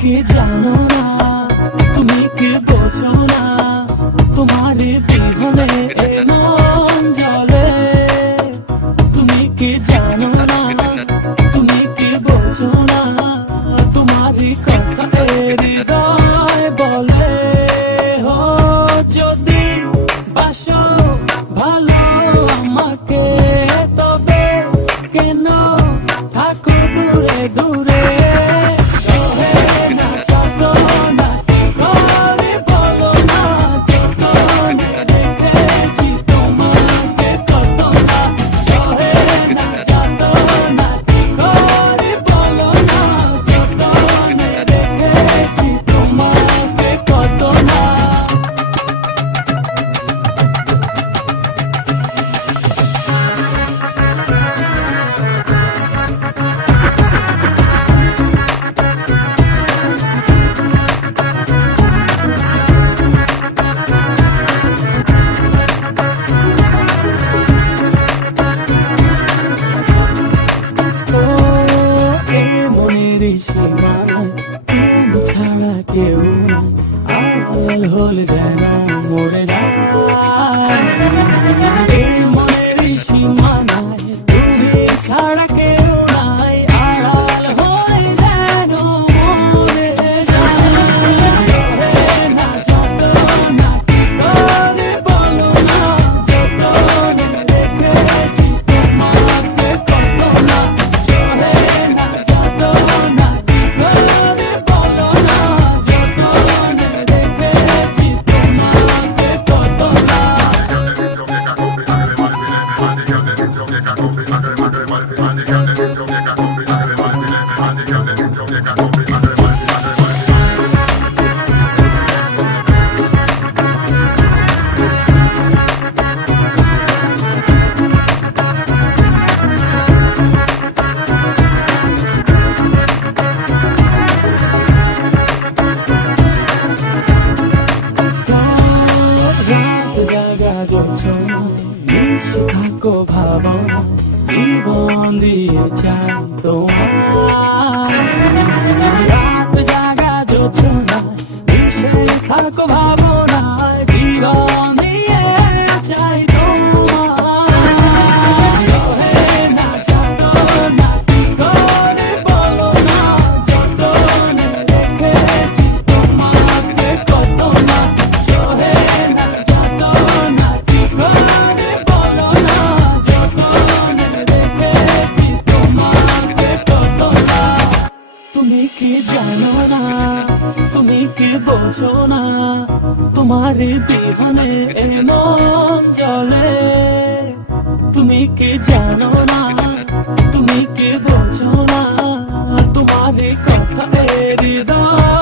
কি জানো না, তুমি কি বোঝো না, তোমার বিহনে এ মন জ্বলে। তুমি কি জানো না, তুমি কি বোঝো না, তোমার কথা হৃদয় বলে। হো যদি বাসো ভালো আমাকে, তবে কেন থাকো দূরে দূরে। তুমি ছাড়া কেউ নাই, আড়াল হলে যেন মরে যায়। এই মনের সীমানায় তুমি ছাড়া কেউ নাই, আড়াল হলে যেন মরে যায়। না যত না কি করে বলো না, যতনে রেখেছি তোমাকে কত না। না যত না কি করে বলো না, যতনে রেখেছি তোমাকে কত না। মিশে থাকো ভাবনা, জীবন দিয়ে চাই তোমার। রাত জাগা যোজনা, মিশে থাকো ভাবনা, জীবন দিয়ে চাই তোমার। না যত না কি করে বলো না, যতনে রেখেছি তোমাকে কত না। না যত না কি করে বলো না, যতনে রেখেছি তোমাকে কত না। তুমি কি জানো না, তুমি কি বোঝো না, তোমার বিহনে এ মন জ্বলে। তুমি কি জানো না, তুমি কি বোঝো না, তোমার কথা হৃদয়